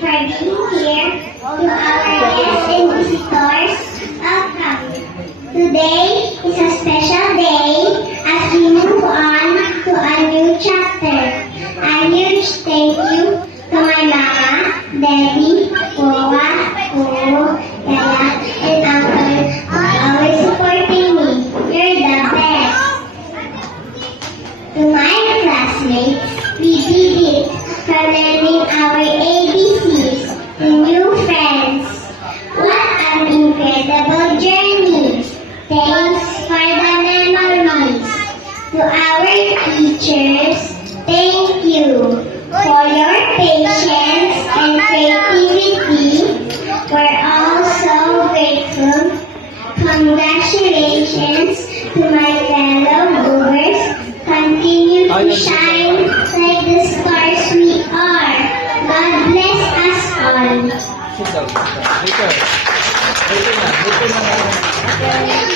for being here. To our guests and visitors, welcome. Today is a special day as we move on to a new chapter. A huge thank you to my mama, daddy, Powa, Puro, Yaya, and uncle for always supporting me. You're the best. To my classmates, we did it from learning our ABCs to new friends. What an incredible journey! Thanks for the memories. To our teachers, thank you for your patience and creativity. We're all so grateful. Congratulations to my fellow movers. Continue to shine like the stars we are. God bless us all. Sit down. Later. Later na. Later na.